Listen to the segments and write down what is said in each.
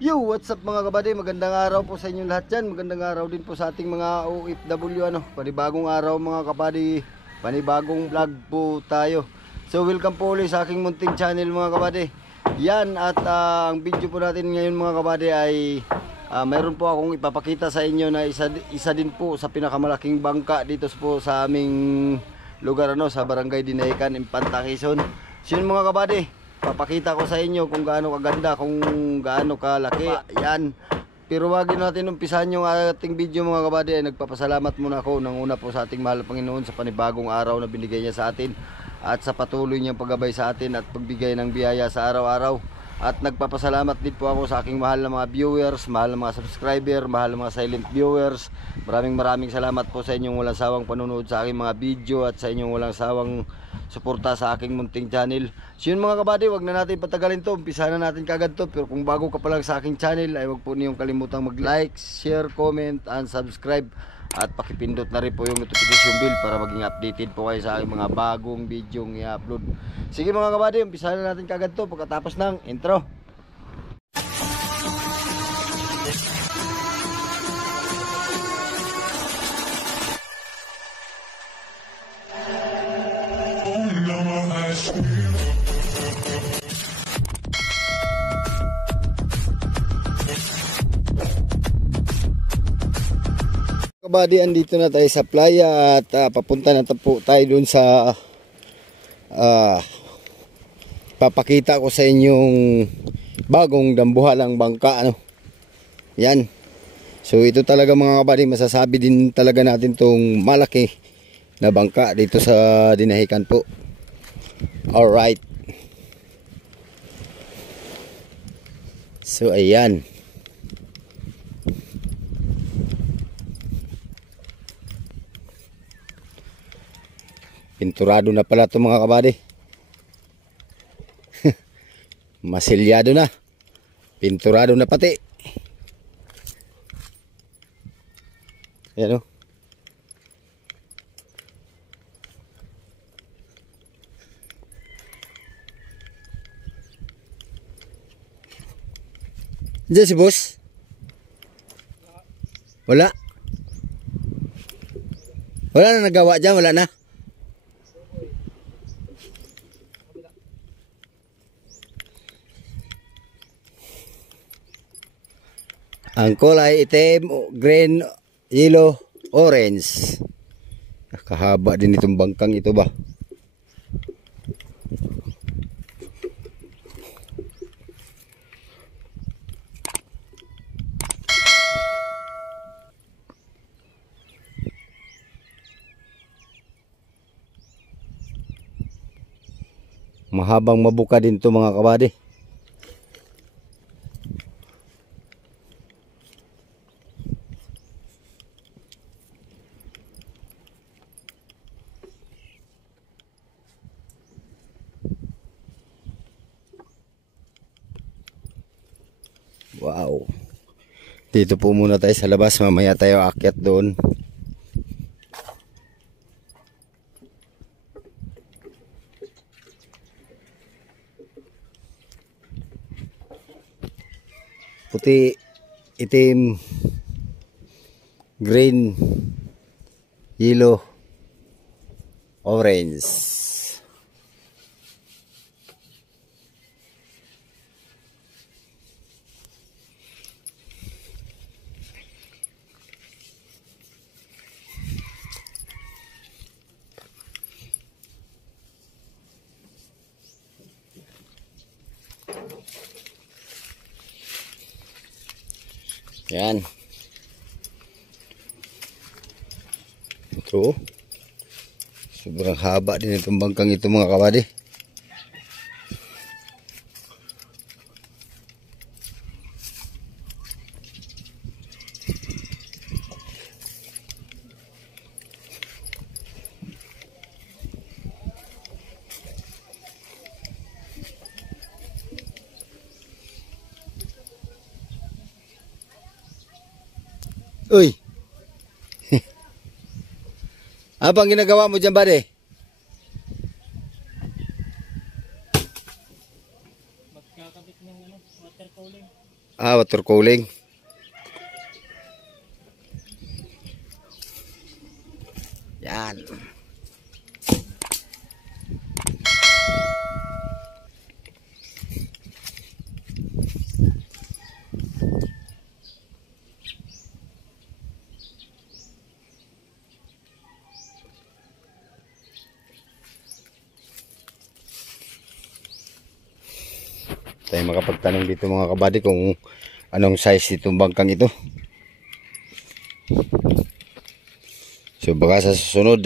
Yo, what's up mga kabady? Magandang araw po sa inyong lahat dyan. Magandang araw din po sa ating mga OFW. Panibagong araw mga kabady. Panibagong vlog po tayo. So welcome po ulit sa aking munting channel mga kabady. Yan at ang video po natin ngayon mga kabady ay mayroon po akong ipapakita sa inyo na isa din po sa pinakamalaking bangka dito po sa aming lugar sa Barangay Dinahican, Infanta, Quezon. So yun mga kabady, papakita ko sa inyo kung gaano kaganda, kung gaano kalaki. Yan. Pero wag natin umpisahan yung ating video mga kabady. Nagpapasalamat muna ako ng una po sa ating mahal na Panginoon sa panibagong araw na binigay niya sa atin at sa patuloy niyang paggabay sa atin at pagbigay ng biyaya sa araw-araw. At nagpapasalamat din po ako sa aking mahal na mga viewers, mahal na mga subscriber, mahal na mga silent viewers. Maraming salamat po sa inyong walang sawang panunood sa aking mga video at sa inyong walang sawang suporta sa aking munting channel. So yun mga kabady, wag na natin patagalin to, umpisa na natin kagad to. Pero kung bago ka pa lang sa aking channel ay wag po niyong kalimutang mag-like, share, comment, and subscribe. At pakipindot na rin po yung notification bell para maging updated po kayo sa aking mga bagong video i-upload. Sige mga kabady, umpisa na natin kagad to pagkatapos ng intro. Kabady, andito na tayo sa playa at papunta na po tayo dun sa papakita ko sa inyong bagong dambuhalang bangka yan. So ito talaga mga kabady, masasabi din talaga natin tong malaki na bangka dito sa Dinahican po. Alright, so ayan, pinturado na pala ito mga kabady. Masilyado na, pinturado na pati. Ayan diyan si boss? Wala? Wala na nagawa dyan? Wala na? Ang kulay itim, green, yellow, orange. Kahaba din itong bangkang ito ba? Mahabang mabuka din ito mga kabady. Wow. Dito po muna tayo sa labas, mamaya tayo aakyat doon. Puti, itim, green, yellow, orange. Yan. Ito. Sobrang haba din itong bangkang ito mga kabady. Uy. Apa ang ginagawa mo dyan, buddy? Magkakabit ng water cooling. Water cooling. Yan. Tayo makapagtanong dito mga kabady kung anong size itong bangkang ito. So baka sa susunod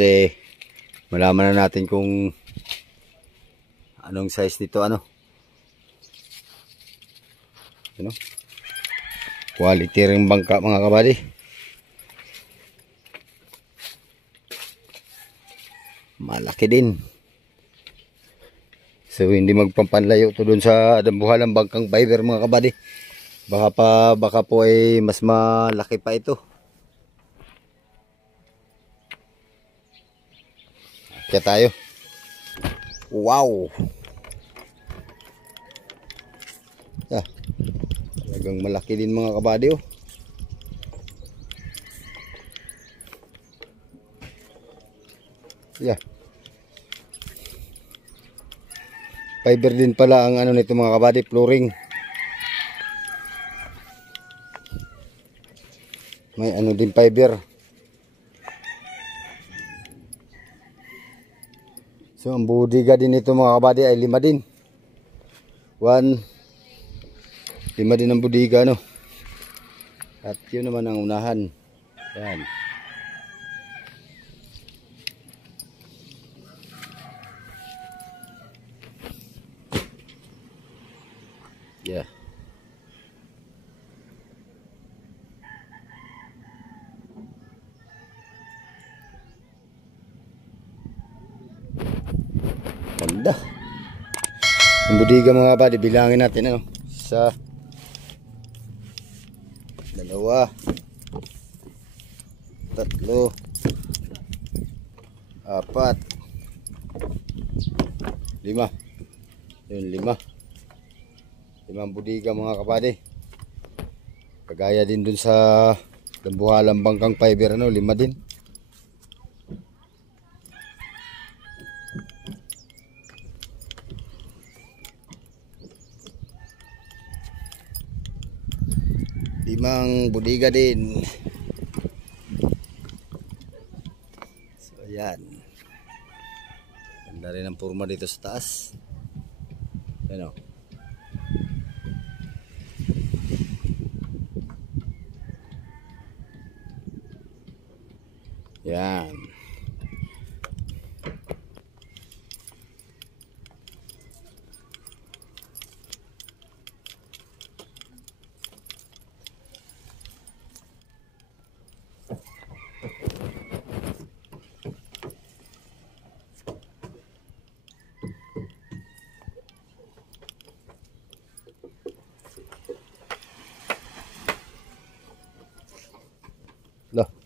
malaman na natin kung anong size nito, ano. Quality ring bangka mga kabady. Malaki din. So hindi magpampanlayo to dun sa dambuhalang bangkang fiber mga kabady. Baka po ay mas malaki pa ito. Kaya tayo. Wow. Talagang malaki din mga kabady, oh. Fiber din pala ang ano nito mga kabady, flooring. May ano din fiber. So ang budiga din ito mga kabady ay 5 din. 5 din ang budiga, no. At yun naman ang unahan. Yan. Yeah. Ganda. Ang budiga mga kabady, bilangin natin, ano. 1, 2, 3, 4, 5. Yun, 5. 5 budiga mga kabady. Kagaya din dun sa dambuhalang bangkang fiber, ano, 5 din. Limang budiga din. So ayan. Ganda rin ang forma dito sa taas. Yan, o. Yan.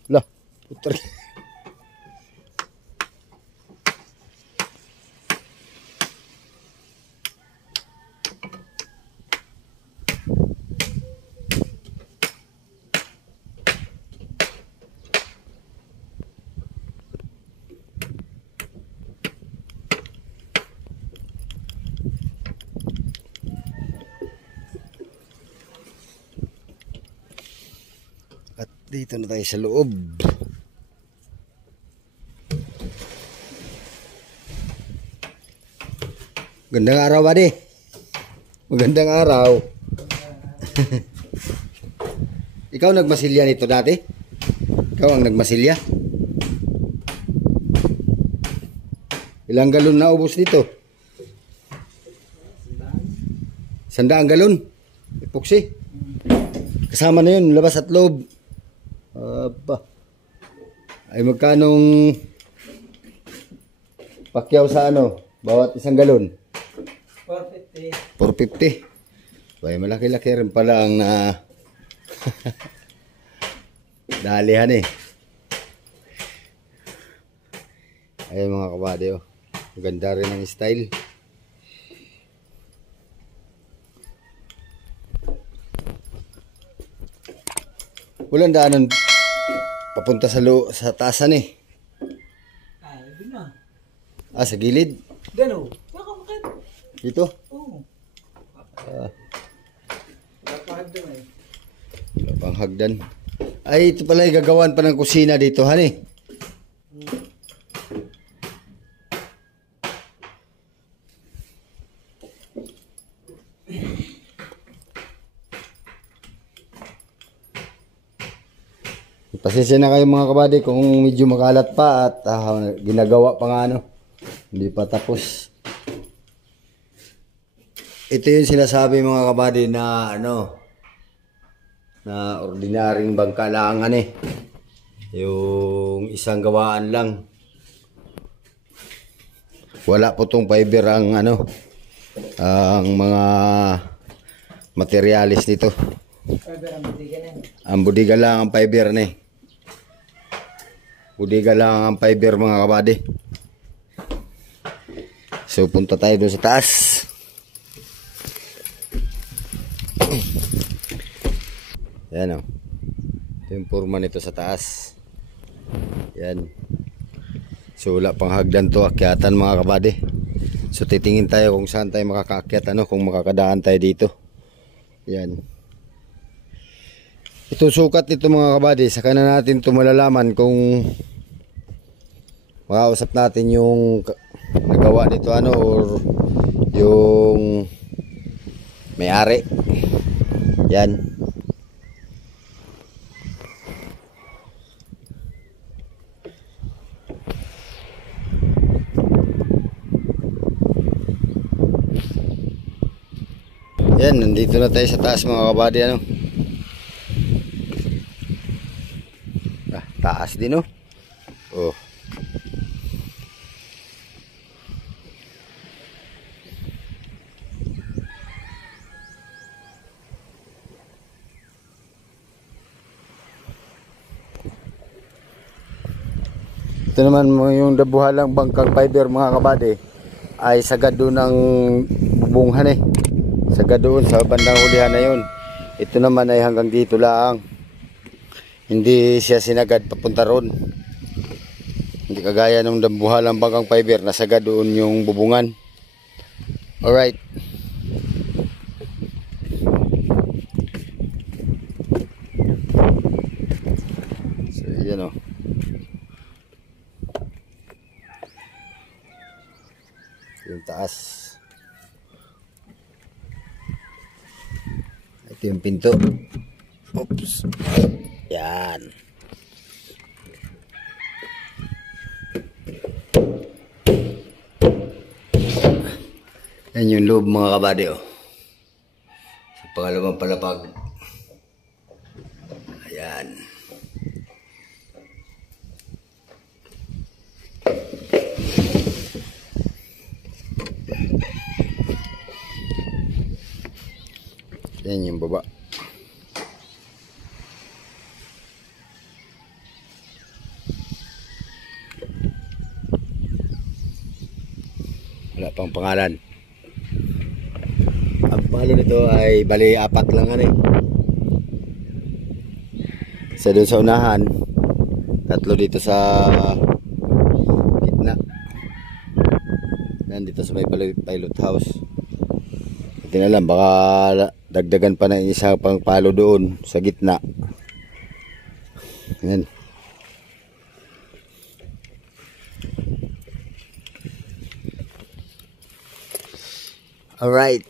Lah, putar. At dito na tayo sa loob. Gandang araw, buddy. Magandang araw. Ikaw nagmasilya nito dati? Ikaw ang nagmasilya? Ilang galon na ubos dito? 100 galon? Epoxy? Kasama na yun, labas at loob. Ay magkanong pakyaw sa ano? Bawat 1 galon? 450. 450. Bay, malaki-laki rin pala ang dalihan eh. Ay mga kabady, oh. Maganda rin ang style. Walang daanan papunta sa taasan eh. Ay, yun na. Ah, sa gilid? Gano? Baka bakit? Dito? Oo. Ah, Napahagdan eh. wala pang hagdan. Ay, ito pala yung gagawan pa ng kusina dito, hani. Pasensya na kayo mga kabady kung medyo makalat pa at ginagawa pa nga ano. Hindi pa tapos. Ito yung sinasabi mga kabady na ano, na ordinaryong bangka lang eh. Yung isang gawaan lang. Wala po tong fiber ang ano, ang mga materialis nito. Fiber ang butigan eh. Ang budiga lang ang fiber ni. Budiga lang ang fiber mga kabady. So punta tayo doon sa taas. Yan o. Ito yung forma nito sa taas. Yan. So wala pang hagdan to, akyatan mga kabady. So titingin tayo kung saan tayo makakaakyat, ano, kung makakadaan tayo dito. Yan. Ito sukat nito mga kabady, saka na natin ito malalaman kung makausap natin yung nagawa nito ano or yung may-ari. Yan. Yan, nandito na tayo sa taas mga kabady, ano. Taas din, no? Oh. Ito naman yung dabuhalang bangkang fiber mga kabady ay sagad doon ng bubunghan eh. Sagad doon sa bandang hulihan na yun. Ito naman ay hanggang dito lang. Hindi siya sinagad papunta ron. Hindi kagaya ng dabuhalang bangkang fiber na sagad doon yung bubungan. Alright. So yan o. Yung taas. Ito yung pinto. Oops. Yan. Yan yung loob mga kabady oh. Sa pangalawang palapag. Ayan. Yan yung baba. Wala pang pangalan. Ang palo nito ay bali 4 lang ano eh. Isa doon sa unahan, 3 dito sa gitna. Yan dito sa may pilot house. Hindi na lang, baka dagdagan pa ng isa pang palo doon sa gitna. Yan. Alright.